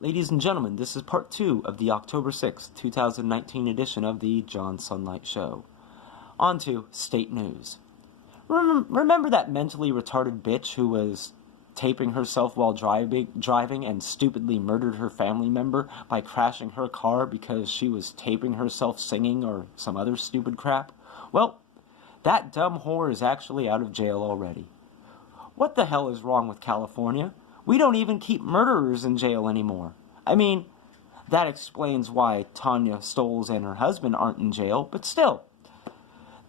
Ladies and gentlemen, this is part 2 of the October 6th, 2019 edition of the John Sunlight Show. On to state news. Remember that mentally retarded bitch who was taping herself while driving and stupidly murdered her family member by crashing her car because she was taping herself singing or some other stupid crap? Well, that dumb whore is actually out of jail already. What the hell is wrong with California? We don't even keep murderers in jail anymore. I mean, that explains why Tanya Stolz and her husband aren't in jail, but still.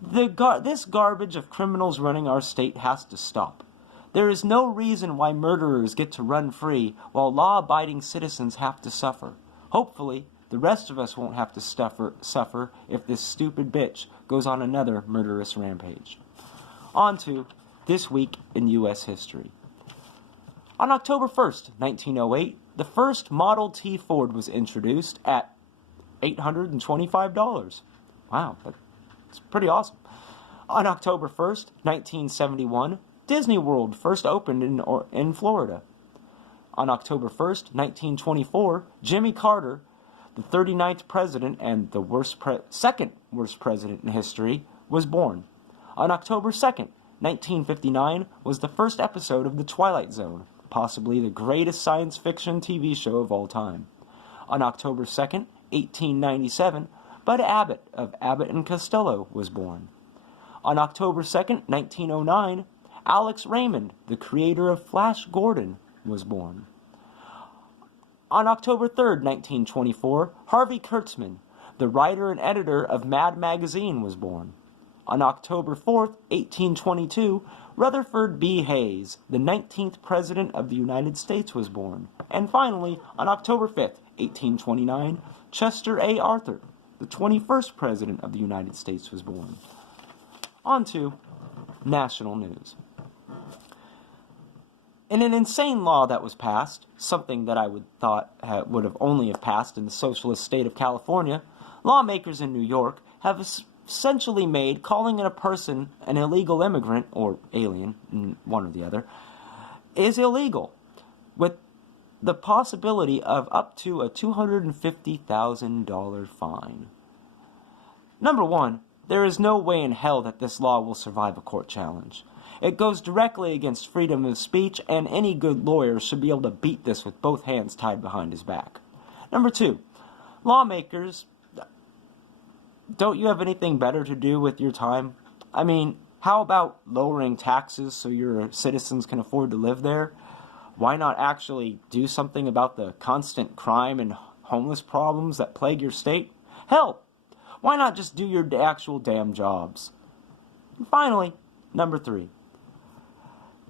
This garbage of criminals running our state has to stop. There is no reason why murderers get to run free while law-abiding citizens have to suffer. Hopefully, the rest of us won't have to suffer if this stupid bitch goes on another murderous rampage. On to This Week in U.S. History. On October 1st, 1908, the first Model T Ford was introduced at $825. Wow, that's pretty awesome. On October 1st, 1971, Disney World first opened in Florida. On October 1st, 1924, Jimmy Carter, the 39th president and the second worst president in history, was born. On October 2nd, 1959, was the first episode of The Twilight Zone, possibly the greatest science fiction TV show of all time. On October 2nd, 1897, Bud Abbott of Abbott and Costello was born. On October 2nd, 1909, Alex Raymond, the creator of Flash Gordon, was born. On October 3rd, 1924, Harvey Kurtzman, the writer and editor of Mad Magazine, was born. On October 4th, 1822, Rutherford B. Hayes, the 19th President of the United States, was born. And finally, on October 5th, 1829, Chester A. Arthur, the 21st President of the United States, was born. On to national news. In an insane law that was passed, something that I would have only passed in the socialist state of California, lawmakers in New York have essentially made calling a person an illegal immigrant, or alien, one or the other, is illegal, with the possibility of up to a $250,000 fine. Number one, there is no way in hell that this law will survive a court challenge. It goes directly against freedom of speech, and any good lawyer should be able to beat this with both hands tied behind his back. Number two, lawmakers, don't you have anything better to do with your time? I mean, how about lowering taxes so your citizens can afford to live there? Why not actually do something about the constant crime and homeless problems that plague your state? Hell, why not just do your actual damn jobs? And finally, number three.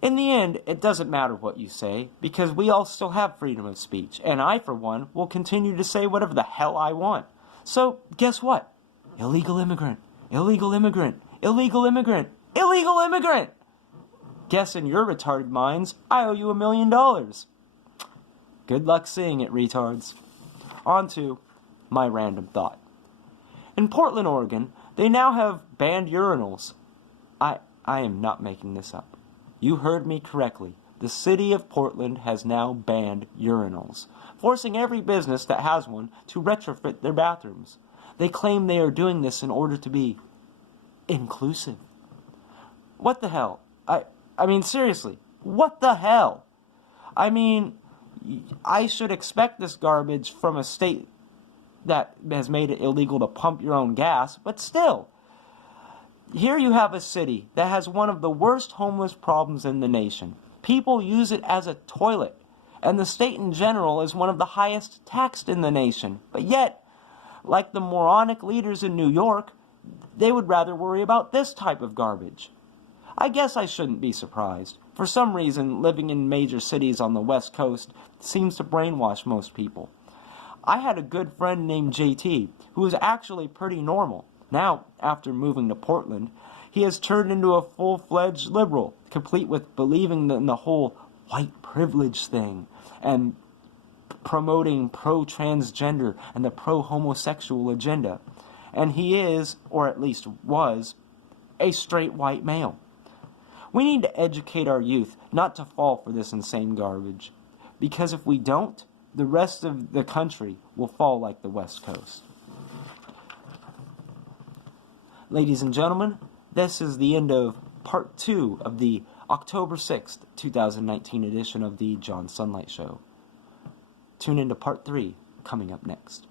In the end, it doesn't matter what you say, because we all still have freedom of speech, and I, for one, will continue to say whatever the hell I want. So, guess what? Illegal immigrant, illegal immigrant, illegal immigrant, illegal immigrant! Guess in your retarded minds, I owe you $1 million. Good luck seeing it, retards. On to my random thought. In Portland, Oregon, they now have banned urinals. I am not making this up. You heard me correctly. The city of Portland has now banned urinals, forcing every business that has one to retrofit their bathrooms. They claim they are doing this in order to be inclusive. What the hell? I mean, seriously, what the hell? I mean, I should expect this garbage from a state that has made it illegal to pump your own gas, but still. Here you have a city that has one of the worst homeless problems in the nation. People use it as a toilet, and the state in general is one of the highest taxed in the nation. But yet, like the moronic leaders in New York, they would rather worry about this type of garbage. I guess I shouldn't be surprised. For some reason, living in major cities on the West Coast seems to brainwash most people. I had a good friend named JT, who was actually pretty normal. Now, after moving to Portland, he has turned into a full-fledged liberal, complete with believing in the whole white privilege thing, and promoting pro-transgender and the pro-homosexual agenda. And he is, or at least was, a straight white male. We need to educate our youth not to fall for this insane garbage, because if we don't, the rest of the country will fall like the West Coast. Ladies and gentlemen, this is the end of part 2 of the October 6th, 2019 edition of the John Sunlight Show. Tune into part 3 coming up next.